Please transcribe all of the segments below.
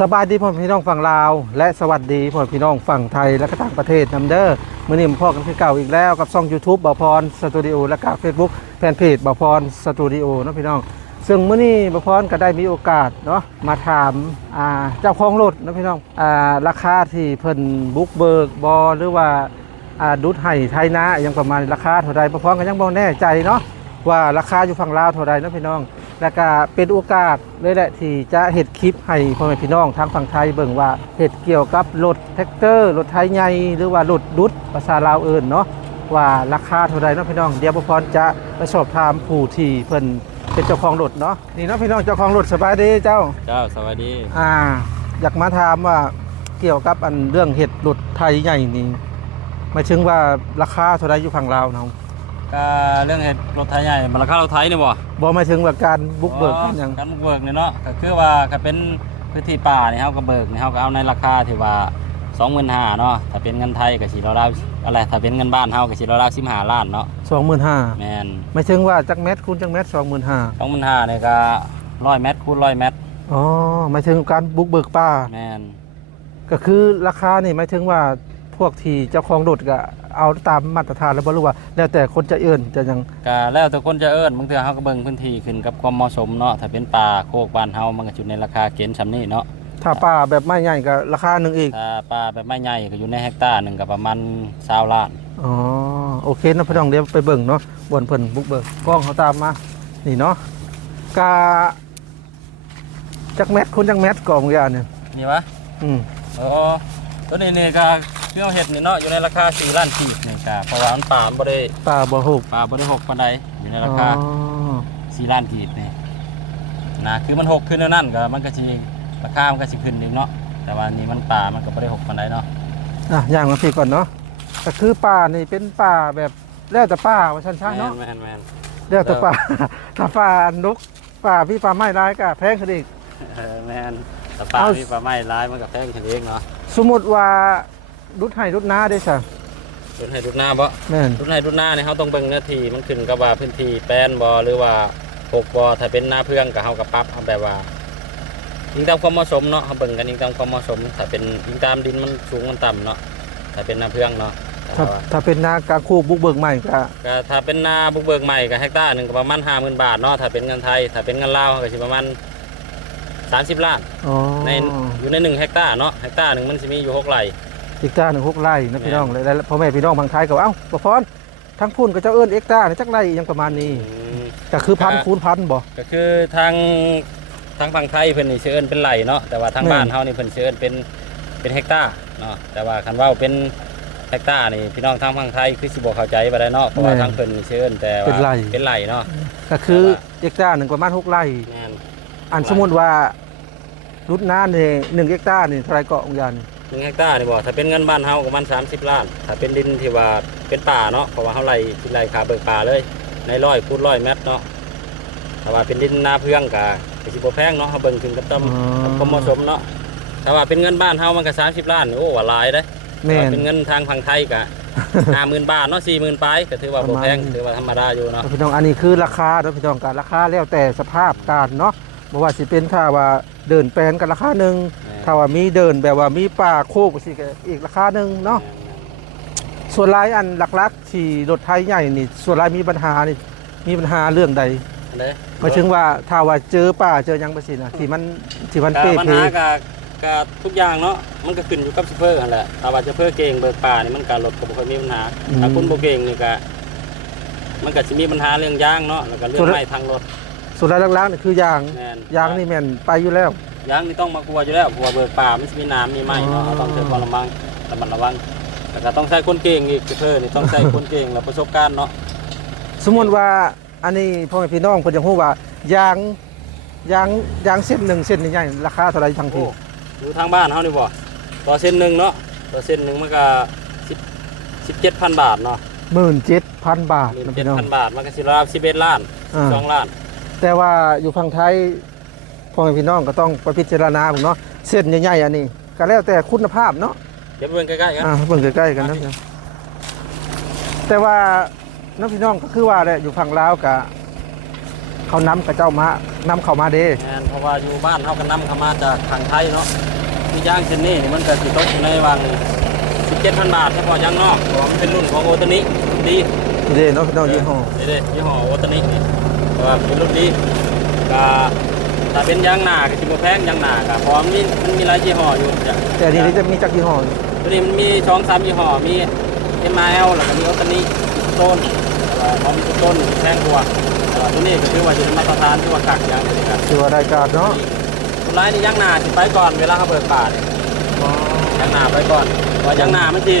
สบายดีพ่อพี่น้องฝั่งลาว และสวัสดีพ่อพี่น้องฝั่งไทยและก็ต่างประเทศนํเด้อมื้อนี้มาพอกันคือเก่าอีกแล้วกับช่อง YouTube บ่าวพรสตูดิโอและก็ Facebook แฟนเพจบ่าวพรสตูดิโอนะพี่น้อง ซึ่งมื้อนี้บ่าวพรก็ได้มีโอกาสเนาะมาถามอ่าเจ้าของรถนะพี่น้องอ่าราคาที่เพิ่นบุกเบิกบ่หรือว่าอ่าดุดให้ไทยนะอยังประมาณราคาเท่าใดบ่าวพรก็ยังบ่แน่ใจเนาะว่าราคาอยู่ฝั่งลาวเท่าใดนะพี่น้อง แล้วก็เป็นโอกาสเลยแหละที่จะเห็ดคลิปให้พ่อแม่พี่น้องทางฝั่งไทยเบิ่งว่าเห็ดเกี่ยวกับรถแท็กเตอร์รถไทยใหญ่หรือว่ารถดุดภาษาลาวเอิ้นเนาะว่าราคาเท่าใดเนาะพี่น้องเดี๋ยวพ่อพรจะไปสอบถามผู้ที่เพิ่นเป็นเจ้าของรถเนาะนี่เนาะพี่น้องเจ้าของรถสบายดีเจ้า เจ้าสวัสดี อ่า อยากมาถามว่าเกี่ยวกับอันเรื่องเห็ดรถไทยใหญ่นี่หมายถึงว่าราคาเท่าใดอยู่ฝั่งลาวเนาะ ก็เรื่องเหตุรถไทยใหญ่มันราคารถไทยนี่บ่บ่หมายถึงว่าการบุกเบิกกันหยังการบุกเบิกเนี่ยเนาะก็คือว่าก็เป็นพื้นที่ป่านี่เฮาก็เบิกนี่เฮาก็เอาในราคาที่ว่า25,000เนาะถ้าเป็นเงินไทยก็สิราวๆอะไรถ้าเป็นเงินบ้านเฮาก็สิราวๆ15ล้านเนาะ25,000แม่นหมายถึงว่าจักเม็ดคูณจักเม็ด25,000 25,000นี่ก็100เมตรคูณ100เมตรอ๋อหมายถึงการบุกเบิกป่าแม่นก็คือราคานี่หมายถึงว่าพวกที่เจ้าของรถก็ เอาตามมาตรฐานแล้วบ่รู้ว่า แล้วแต่คนจะเอื้นจะยังก็แล้วแต่คนจะเอิ้นบางเทื่อเฮาก็เบิ่งพื้นที่ขึ้นกับความเหมาะสมเนาะถ้าเป็นป่าโคกบ้านเฮามันก็อยู่ในราคาเกณฑ์ซำนี้เนาะถ้าป่าแบบไม่ใหญ่ก็ราคาหนึ่งอีกถ้าป่าแบบไม่ใหญ่ก็อยู่ในเฮกตาร์หนึงก็ประมาณ20ล้านอ๋อโอเคนะพี่น้องเดี๋ยวไปเบิ่งเนาะบนเพิ่นบุกเบิกกล้องเขาตามมานี่เนาะกาจักเม็ดคุณจักเม็ดก่อนบางอย่างเนี่ยนี่วะอืมอ๋อตัวนี้นี่ก็ เครื่องเห็ดนี่เนาะอยู่ในราคา4ล้านกีบนี่ก็เพราะว่ามันป่ามันบ่ได้ป่าบ่ฮู้ป่าบ่ได้หกปานใดอยู่ในราคาอ๋อ4ล้านกีบนี่นะคือมันหกขึ้นเท่านั้นก็มันก็สิราคามันก็สิขึ้นอีกเนาะแต่ว่านี่มันป่ามันก็บ่ได้หกปานใดเนาะอะอย่างมาพี่ก่อนเนาะก็คือป่านี่เป็นป่าแบบแล้วแต่ป่าว่าชันๆเนาะแม่นแม่นเรียกแต่ป่า ถ้าป่านกป่าพี่ป่าไม้ร้ายก็แพงขึ้นอีก เออแม่นแต่ป่าเอามีป่าไม้หลายมันก็แพงขึ้นเองเนาะสมมติว่า รุดไห้รุดนาได้ช่ะรุ่นให้รุ่นหน้าบ่แม่นรุ่นให้รุ่นหน้านี่เฮาต้องเบิ่งเนื้อที่มันขึ้นกับว่าพื้นที่แป้นบ่หรือว่าหกบ่ถ้าเป็นหน้าเพื่องก็เฮาก็ปรับเอาแบบว่ายิงตามความเหมาะสมเนาะเขาเบิ่งกันยิงตามความเหมาะสม ถ้าเป็นยิงตามดินมันสูงมันต่ำเนาะถ้าเป็นนาเพื่องเนาะแต่ถ้าว่าถ้าเป็นนากลางคู่บุกเบิกใหม่ก็ก็ถ้าเป็นนาบุกเบิกใหม่ก็เฮกตาร์หนึ่งก็ประมาณห้าหมื่นบาทเนาะถ้าเป็นเงินไทย ถ้าเป็นเงินลาวก็สิประมาณสามสิบล้านอ๋อในอยู่ในหนึ่งเฮกตาร์เนาะเฮกตาร์หนึ่งมันจะมีอยู่หกไร่ อีกจ้าหนึ่งหกไร่นะพี่น้องแม่นแล้วพ่อแม่พี่น้องบางไทยก็ว่าเอ้าบ่พรทั้งพุ่นก็เจ้าเอิ้นเอ็กต้าจักไร่อยังประมาณนี้อืมก็คือพันก็คูณพันบ่ก็คือทางทางฝั่งไทยเพิ่นนี่สิเอิ้นเป็นไร่เนาะแต่ว่าทางแม่นบ้านเฮานี่เพิ่นสิเอิ้นเป็นเป็นเฮกตาร์เนาะแต่ว่าคันว่าเป็นเฮกตาร์นี่พี่น้องทางฝั่งไทยคือสิบ่เข้าใจบ่ได้เนาะเพราะว่าทางเพิ่นนี่สิเอิ้นแต่ว่าเป็นไร่เป็นไร่เนาะก็คือแต่ว่าเอ็กต้าหนึ่งประมาณหกไร่งานอันสมมุติว่ารุดน้านี่หนึ่งเอ็กต้านี่เท่าไหรเกาะองยาน หนึ่งเฮกตาร์นี่บ่ถ้าเป็นเงินบ้านเฮาก็ประมาณ30ล้าน ถ้าเป็นดินที่ว่าเป็นป่าเนาะเพราะว่าเฮาไร่ที่ไร่คาเบิกป่าเลย ในร้อยคูณร้อยเมตรเนาะถ้าว่าเป็นดินนาเพื่องก็ก็สิบ่แพงเนาะเฮาเบิ่งถึงกับต้มกับความเหมาะสมเนาะถ้าว่าเป็นเงินบ้านเฮามันก็30ล้านโอ้ว่าหลายเด้แม่นถ้าเป็นเงินทางฝั่งไทยก็50,000บาทเนาะ40,000ปลายก็ถือว่าบ่แพงประมาณถือว่าธรรมดาอยู่เนาะพี่น้องอันนี้คือราคาเนาะพี่น้องการราคาแล้วแต่สภาพการเนาะบ่ว่าสิเป็นถ้าว่าเดินแปลนกันราคาหนึ่ง ถ้าว่ามีเดินแบบว่ามีป่าโคกสิก็อีกราคาหนึ่งเนาะส่วนรายอันหลักๆที่รถไทยใหญ่นี่ส่วนรายมีปัญหานี่มีปัญหาเรื่องใดอันเด้หมายถึงว่าถ้าว่าเจอป่าเจอหยังไปสินะที่มันที่มันก็เป๊ะปัญเพหาก็ก็ทุกอย่างเนาะมันก็ขึ้นอยู่กับซูเปอร์นั่นแหละถ้าว่าจะเพื่อเก่งเบิกป่านี่มันก็รถก็บ่ค่อยมีปัญหาถ้าคุณบ่เก่งนี่ก็มันก็สิมีปัญหาเรื่องยางเนาะแล้วก็เรื่องไม้ทางรถส่วนรายหลักๆนี่คือยางแม่นยางนี่แม่นไปอยู่แล้ว ยางนี่ต้องมากลัวอยู่แล้วเพราะว่าเบิกป่ามันสิมีน้ำมีไม้เนาะอ๋อเราต้องใช้ความระมังระมัดระวังแล้วก็ต้องใช้คนเก่งอีกเพื่อนี่ต้องใช้คนเก่งและประสบการณ์เนาะสมมติว่าอันนี้พ่อแม่พี่น้องเพิ่นยังฮู้ว่ายางยางยางเส้นหนึ่งเส้นใหญ่ๆราคาเท่าไหร่ทางทีโอ้อยู่ทางบ้านเฮานี่บ่ต่อเส้นหนึงเนาะต่อเส้นหนึงมันก็10 17,000บาทเนาะหมื่นเจ็ดพันบาทนะพี่น้อง17,000บาทมันก็สิราว11ล้านอ่า2ล้าน แต่ว่าอยู่ฝั่งไทย พ่อแม่พี่น้องก็ต้องไปพิจารณาผมเนาะเส้นใหญ่ๆอันนี้ก็แล้วแต่คุณภาพเนาะเดี๋ยวไปเบิ่งใกล้ๆกันอ่าเบิ่งใกล้ๆกันนะพี่น้องแต่ว่าน้องพี่น้องก็คือว่าแหละอยู่ฝั่งลาวกะเขานำกับเจ้ามานำเข้ามาเด้แม่นเพราะว่าอยู่บ้านเฮาก็นำเข้ามาจากทางไทยเนาะคือย่างเช่นนี้นี่มันก็สิตกอยู่ในวัง17,000 บาทเฉพาะย่างนอกเพราะว่ามันเป็นรุ่นของโอตานิดีเด้เนาะพี่น้องยี่ห้อนี่เด้ยี่ห้อโอตานินี่เพราะว่าเป็นรุ่นดีก็ ถ้าเป็นยางหนาก็สิบ่แพงยางหนาก็เพราะว่ามันมีมันมีหลายยี่ห้ออยู่จ้ะแต่อันนี้จะมีจักยี่ห้อตัวนี้มันมีช่องสามยี่ห้อมี ML แล้วก็มีออตานิโซนแต่ว่าพอมีโซนแพงกว่าแต่ว่าตัวนี้ก็ถือว่าอยู่ในมาตรฐานที่ว่ากักอย่างนี้ครับถือว่าได้การเนาะคนร้ายนี่ย่างหนาสิไปก่อนเวลาเขาเปิดป่าเนี่ยย่างหนาไปก่อนเพราะย่างหนามันสิ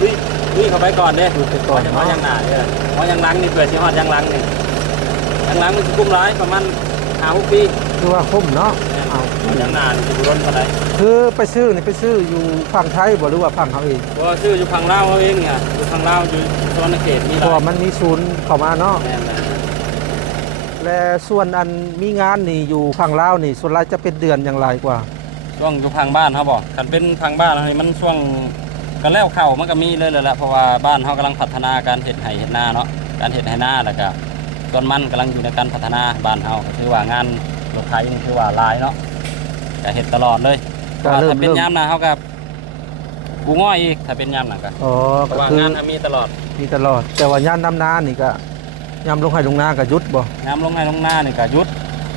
ลุยลุยเข้าไปก่อนเด้ดูไปก่อนเฉพาะเนาะย่างหนาเนี่ยเพราะย่างหลังนี่เปิดสิฮอดย่างหลังนี่ย่างหลังมันสิกุ้มร้ายประมาณห้าหกปี คือว่าคุ้มเนาะเนี่ยเอาย่างหนานี่สิบุร้นปานใดคือไปซื้อนี่ไปซื้ออยู่ฝั่งไทยบ่หรือว่าฝั่งเขาเองเพราะว่าชื่ออยู่พังลาวเขาเองเนี่ยอยู่พังลาวอยู่สวรรณเขตมีหเพลาราะยว่ามันมีศูนย์เข้ามาเนาะแม่นๆและส่วนอันมีงานนี่อยู่ฝั่งลาวนี่ ส่วนรายจะเป็นเดือนอย่างไรกว่า ช่วงอยู่พังบ้านเขาบอกกันเป็นพังบ้านเขานี่มันช่วงก็แล้วเข้ามันก็มีเลยเลยแหละเพราะว่าบ้านเขากำลังพัฒนาการเห็ดไห่เห็ดนาเนาะการเห็ดไห่นาแล้วก็ต้นมันกำลังอยู่ในการพัฒนาบ้านเขาก็ถือว่างาน รถไถนี่ถือว่าหลายเนาะก็เห็ดตลอดเลยก็เริ่มถ้าเป็นเริ่มยามนาเขากับกูง่อยอีกถ้าเป็นยามนาก็อ๋อเพก็ราะว่าคืองานเขามีตลอดมีตลอด แต่ว่าย่านน้ำนานี่ก็ยามลงให้ลงนาก็หยุดบ่น้ำลงในลงหน้านี่ก็หยุด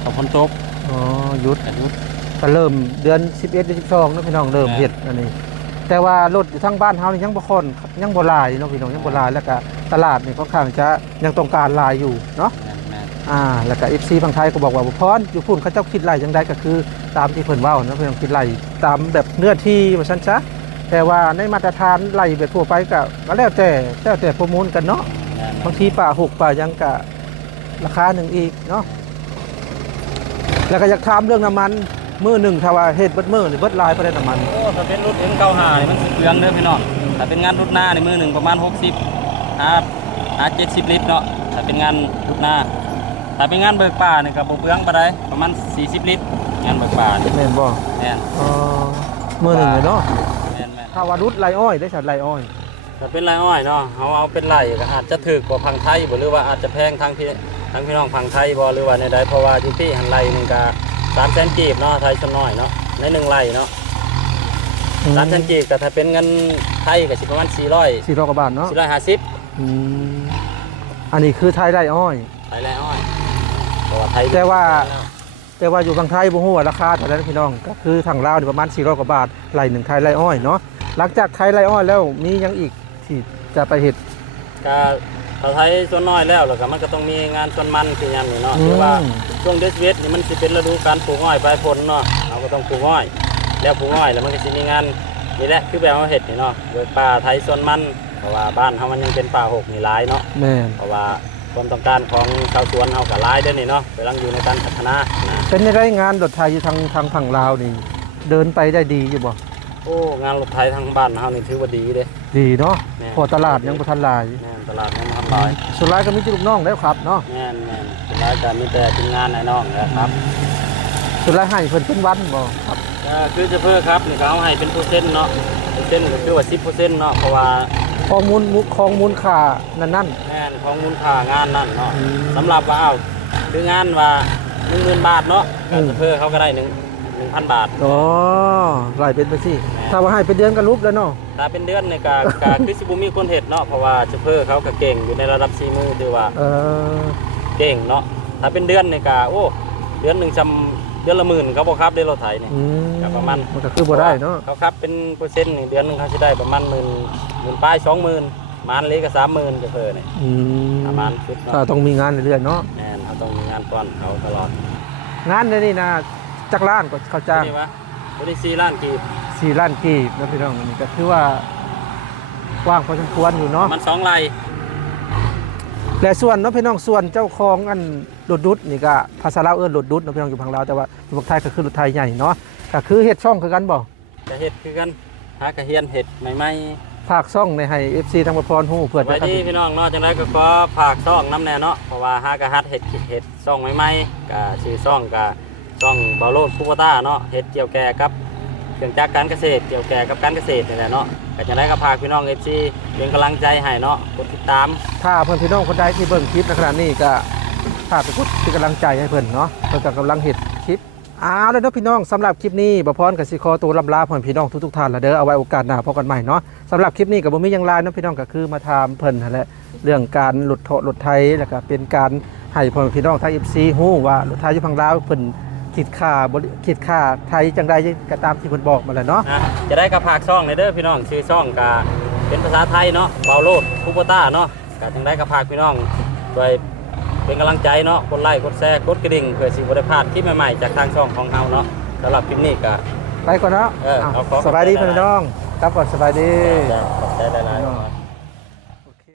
กับฝนตกอ๋อหยุด ก็หยุด ก็เริ่มเดือน 11เดือน12เนาะพี่น้องเริ่มแม่เฮ็ดอันนี้ แต่ว่ารถอยู่ทางบ้านเฮานี่ยังบ่ค่อนยังบ่หลายเนาะพี่น้องยังบ่หลายแล้วก็ตลาดนี่ค่อนข้างจะยังต้องการหลายอยู่เนาะแม่นแม่น อ่าแล้วก็ FC บางไทยก็บอกว่าบ่พรอยู่พุ่นเขาเจ้าคิดไรจังไดก็คือ ตามที่เพิ่นเว้าเนาะเพิ่นคิดไรตามแบบเนื้อที่ว่าซั่นซะแต่ว่าในมาตรฐานไรแบบทั่วไปก็ก็แล้วแต่แล้วแต่ประมูลกันเนาะแม่นบางทีป่าหกป่ายังกะราคาหนึ่งอีกเนาะแล้วก็อยากถามเรื่องน้ำมันมือหนึ่งถ้าว่าเฮ็ดเบิดมือหรือเบิดลายประเด็นน้ำมันโอ้ถ้าเป็นรถเอ็นเก้าห้านี่มันสิเปลืองเด้อพี่น้องถ้าเป็นงานรถหน้าในมือหนึ่งประมาณ60หาหา70ลิตรเนาะถ้าเป็นงานรถหน้า ถ้าเป็นงานเบิกป่านี่ก็บ่เปลืองปานใดประมาณ 40 ลิตร งานเบิกป่านี่แม่นบ่แม่นอ๋อมือหนึ่งเลยเนาะแม่นแม่นถ้าว่ารุดไรอ้อยได้ฉันไรอ้อย ถ้าเป็นไรอ้อยเนาะเฮาเอาเป็นไรก็อาจจะถูกกว่าพังไทยบ่หรือว่าอาจจะแพงทางพี่ทางพี่น้องพังไทยบ่หรือว่าในใดเพราะว่าอยู่พี่หันไรหนึงก็300,000กีบเนาะไทยส่วนน้อยเนาะในหนึ่งไรเนาะร้านทันกีก็ถ้าเป็นเงินไทยก็สิประมาณ400สี่ร้อยกว่าบาทเนาะ450อืมอันนี้คือไทยไรอ้อยไทยแล้วอ้อยเพราะว่าไทย แต่ว่าแต่ว่าอยู่ฝั่งไทยบ่ฮู้ว่าราคาเท่าไหร่นะพี่น้อง ก็คือทางลาวนี่ประมาณ400กว่าบาทไรหนึ่งไทยไรอ้อยเนาะหลังจากไทยไรอ้อยแล้วมีหยังอีกที่จะไปเฮ็ดก็ถ้าไทยส่วนน้อยแล้วแล้วก็มันก็ต้องมีงานส่วนมันคือยามนี้เนาะอืมคือว่าช่วงเดสเวสนี่มันสิเป็นฤดูการปลูกอ้อยปลายฝนเนาะเราก็ต้องปลูกอ้อยแล้วปลูกอ้อยแล้วมันก็สิมีงานนี่แหละคือแบบว่าเฮ็ดนี่เนาะเบิกป่าไทยส่วนมันเพราะว่าบ้านเฮามันยังเป็นป่าหกนี่หลายเนาะแม่นเพราะว่า ความต้องการของชาวสวนเฮาก็หลายเด้อนี่เนาะกำลังอยู่ในการพัฒนานะเป็นยังไงงานรถไทยอยู่ทางทางฝั่งลาวนี่ เดินไปได้ดีอยู่บ่โอ้งานรถไทยทางบ้านเฮานี่ถือว่าดีเด้ ดีเนาะแม่น พอตลาดยังบ่ทันหลายแม่นตลาดยังบ่ทันหลายสุดท้ายก็มีลูกน้องแล้วครับเนาะแม่นแม่นสุดท้ายก็มีแต่ทีมงานไอ้น้องนะครับสุดท้ายให้เพิ่นเป็นวันบ่ครับก็คือจะเพิ่มครับนี่ก็เอาให้เป็นเปอร์เซ็นต์เนาะเปอร์เซ็นต์ก็คือว่า10%เนาะเพราะว่า ข้อมูลมุข้อมูลค่านั่นนั่น แม่นของมูลค่างานนั่นเนาะอืมสำหรับว่าอ้าวคืองานว่า10,000บาทเนาะก็จะเพิ่มเขาก็ได้1 1,000บาท อ๋อรายเป็นไปสิแม่ถ้าว่าให้เป็นเดือนก็รูปแล้วเนาะ ถ้าเป็นเดือนนี่ก็ก็คือสิบ่มีคนเฮ็ดเนาะเพราะว่าจะเพิ่มเขาก็เก่งอยู่ในระดับ4มือถือว่าเออ เก่งเนาะถ้าเป็นเดือนนี่ก็โอ้เดือนหนึงจำ เดือนละหมื่นเขาบ่ครับได้รถไถนี่อืมก็ประมาณมันก็คือบ่ได้เนาะเขาครับเป็นเปอร์เซ็นต์นี่เดือนหนึงเขาจะได้ประมาณหมื่นหมื่นป้ายสองหมื่นมานเล็กก็สามหมื่นจะเพิ่นนี่อืมประมาณชุดถ้าเนาะต้องมีงานเรื่อยๆเนาะแม่นเขาต้องมีงานป้อนเขาตลอดงานในนี่นะจักรล้านก็เขาจ้างนี่วะบริซีล้านกีบสี่ล้านกีบนะพี่น้องอันนี้ก็คือว่าว่างพอสมควรอยู่เนาะ มันสองไร่ และส่วนเนาะพี่น้องส่วนเจ้าของอันรถดุดนี่ก็ภาษาลาวเอิ้นรถดุดเนาะพี่น้องอยู่พังลาวแต่ว่าอยู่ภาคไทยก็คือรถไทยใหญ่เนาะก็คือเฮ็ดช่องคือกันบ่จะเห็ดคือกันหากระเฮียนเห็ดใหม่ฝากช่องในให้ FC ทางประพรฮู้ๆเพื่อไว้จะที่พี่น้องเนาะจังไดก็ขอฝากซ่องน้ำแน่เนาะเพราะว่าหากระฮัดเห็ดเห็ดซ่องใหม่ๆก็ชื่อซ่องก็ซ่องบาโลดคูปต้าเนาะเห็ดเกี่ยวแก่กับเครื่องจักรการเกษตรเกี่ยวแก่กับการเกษตรนี่แหละเนาะ ก็จังไดก็ฝากพี่น้อง FC เป็นกำลังใจให้เนาะกดติดตาม ถ้าเพื่อนพี่น้องคนใดที่เบิ่งคลิปในขณะนี้ก็ฝากไปกดเป็นกำลังใจให้เพิ่อนเนาะเพิ่อนกำลังเฮ็ดคลิปอ้าวแล้วเนาะพี่น้องสำหรับคลิปนี้บ่พรกับสิขอตัวลำลาเพื่อนพี่น้องทุกๆท่านละเด้อเอาไว้โอกาสหน้าพบกันใหม่เนาะสำหรับคลิปนี้ก็บ่มีหยังหลายเนาะพี่น้องก็คือมาถามเพิ่นนั่นแหละเรื่องการหลุดโทษหลุดไทยแล้วก็เป็นการให้พ่อพี่น้องทาง FC ฮู้ว่าหลุดไทยอยู่พังลาวเพิ่น คิดค่าบริคิดค่าไทยจังใดก็ตามที่เพิ่นบอกมาแหละเนาะนะจะได้กระพากซ่องในเด้อพี่น้องชื่อซ่องกาเป็นภาษาไทยเนาะเบาโลดคูโบต้าเนาะกาจังได้กระพากพี่น้องโดยเป็นกำลังใจเนาะกดไลค์กดแชร์กดกระดิ่งเพื่อสิบริพลาดคลิปใหม่ๆจากทางช่องของเฮาเนาะสำหรับคลิปนี้ก็ไปก่อนเนาะเออเอาขอ สบายดีพี่น้อง ครับก่อนสบายดี ขอบใจหลายๆ